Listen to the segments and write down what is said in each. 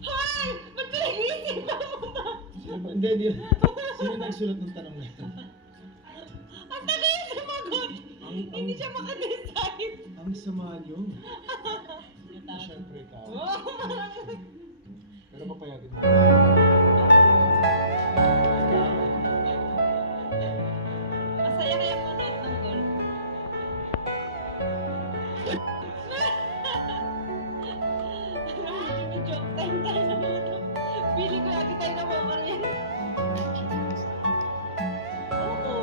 Hoy! Ba't pinag-iisipan mo ba? Hindi. Sino nagsulat ng tanong na ito? Ang tagal yung sumagot! Hindi siya makadecide. Ang sama niyo. Siyempre ikaw. Pero papayagin mo. Masaya kaya manood ng golf. Alam mo, joke time tayo sa mga to. Pili ko lagi tayo na mga rin. Oo.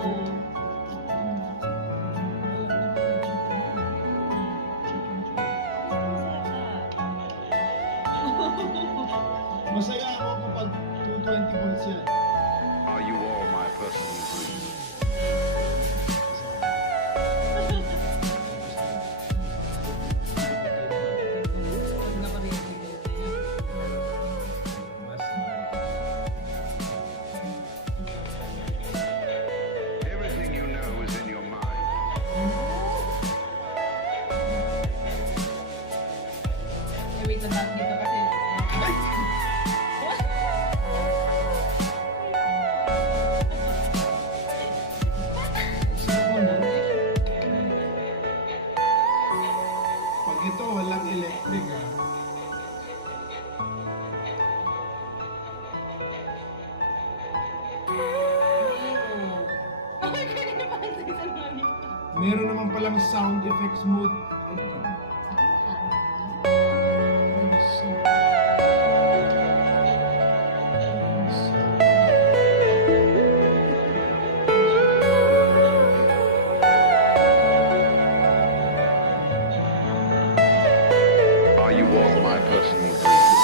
Masaya ako kapag 220 volts yan. Are you all my personal dreams? Everything you know is in your mind. Wait lang natin dito kasi. Pag ito walang electric meron naman palang sound effects mode. Are you all my personal dreams?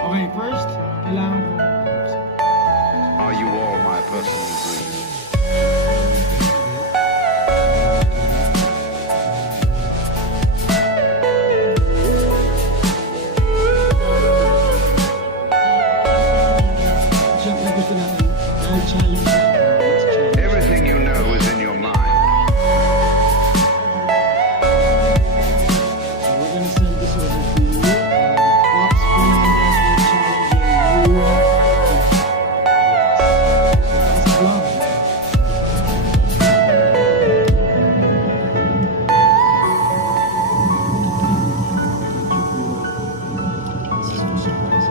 Okay, first, kailangan ko Are you all my personal dreams? siyempre gusto natin dahil challenge na let's challenge. Everything you know is in your mind. So we're gonna send this over to you. Fox Fernandez will challenge you. Yes. So that's love. This is for surprise.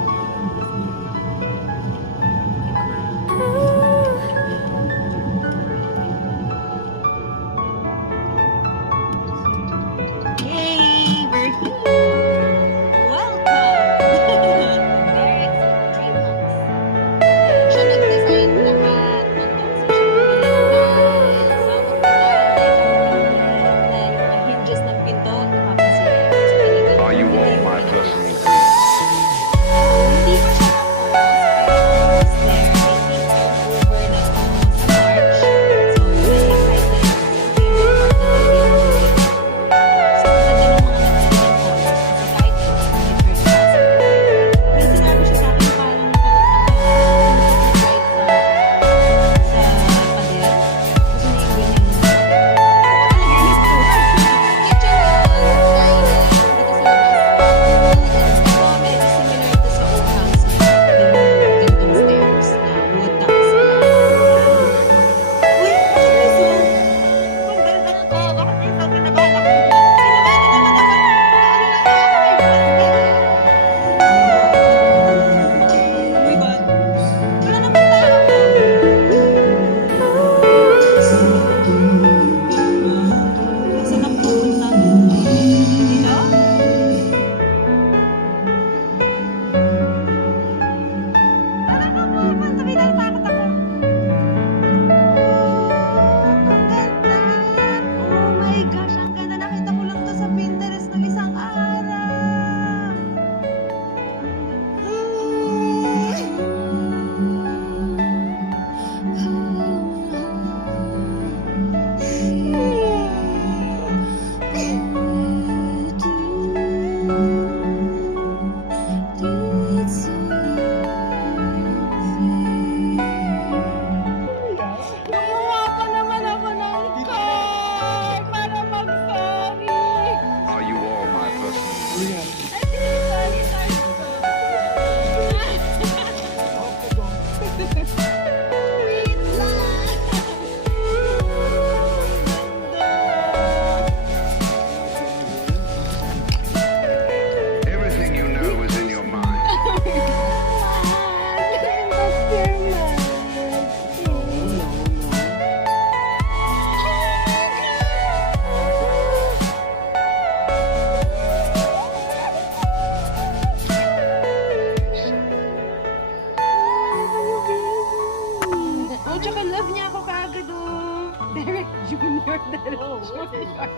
tsaka love niya ako kaagad oh. Derek Jr. Derek Jr.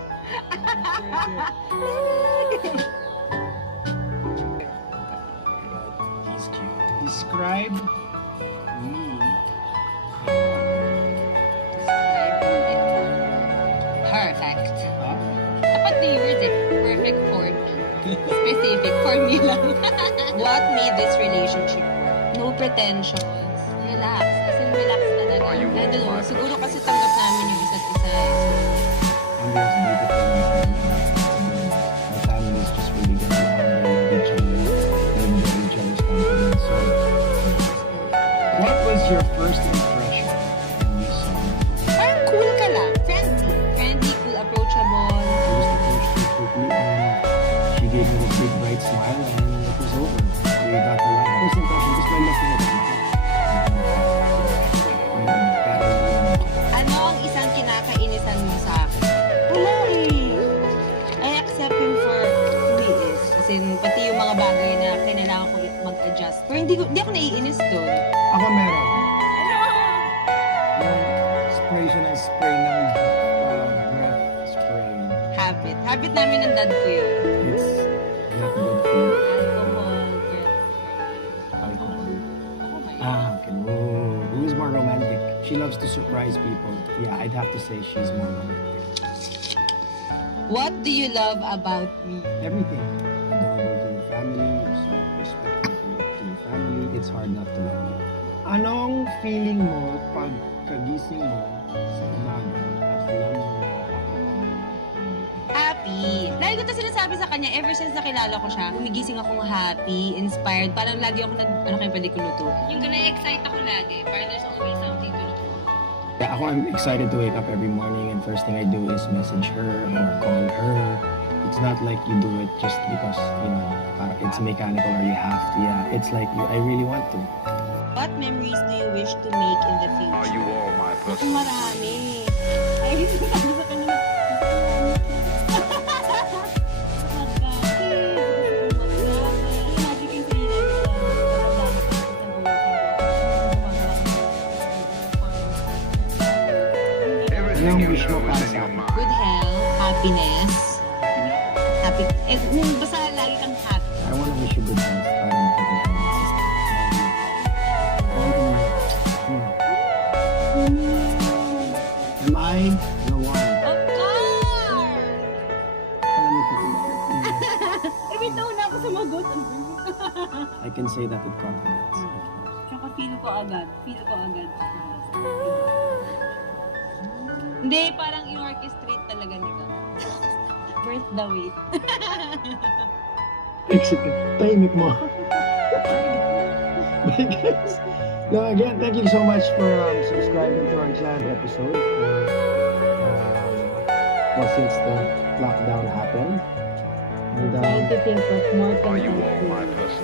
He's cute. Describe me. Perfect. Ah, Dapat 3 words eh. Perfect for me. Specific for me lang. What made this relationship work? No pretensions. Relax. As in, relax talaga. Are you I don't know. all my Siguro person? kasi tanggap namin yung isa't isa. and that's beautiful. My family is just really good. They love each other. They love each other's company. So, what was your first impression when you saw me? Parang cool ka lang. Friendly. Friendly, cool, approachable. I just approached her quickly and she gave me this big bright smile and it was over. We got the love. First impression, just by looking at her. Ano ang isang kinakainisan mo sa akin? Wala eh. I accept him for who he is. Kasi pati yung mga bagay na kailangan ko mag-adjust. Pero hindi ako naiinis doon. Ako meron. Yung spray siya ng spray ng breath spray. Habit. Habit namin ng dad ko yun. It's not good for you. Alcohol, breath Alcohol. Ako ba yun? Ah, okay. Whoa. Who is more romantic? She loves to surprise people. Yeah, I'd have to say she's more romantic. What do you love about me? Everything. Adorable to your family, you're so respectful to your family. It's hard not to love you. Anong feeling mo pag kagising mo sa umaga at alam mo na ako ang Happy. Lagi ko ito sinasabi sa kanya ever since nakilala ko siya. Gumigising akong happy, inspired. Parang lagi ako ano kayo pwede ko lutuin. Yung na-excite ako lagi. Parang there's always something to look forward. Yeah, ako, I'm excited to wake up every morning and first thing I do is message her or call her. It's not like you do it just because, parang it's mechanical or you have to. Yeah, it's like I really want to. What memories do you wish to make in the Are future? you all my person? Marami. Ay, hindi ko sabi sa kanya. Everything Anong you wish mo know para is in sa your akin? mind. Good health, happiness. Happy. Basta lagi kang happy. I want to wish you good health. Para makapagod ka. Am I the one? Of course! Alam mo ko. Bitaw na ako sumagot. I can say that with confidence. Tsaka feel ko agad. Hindi, parang in-orchestrate talaga nito. Worth the wait. Exit it. Tahimik mo. But guys, no, again, thank you so much for subscribing to our Unplanned episode since the lockdown happened. And Trying to think of more Are you all content. my person?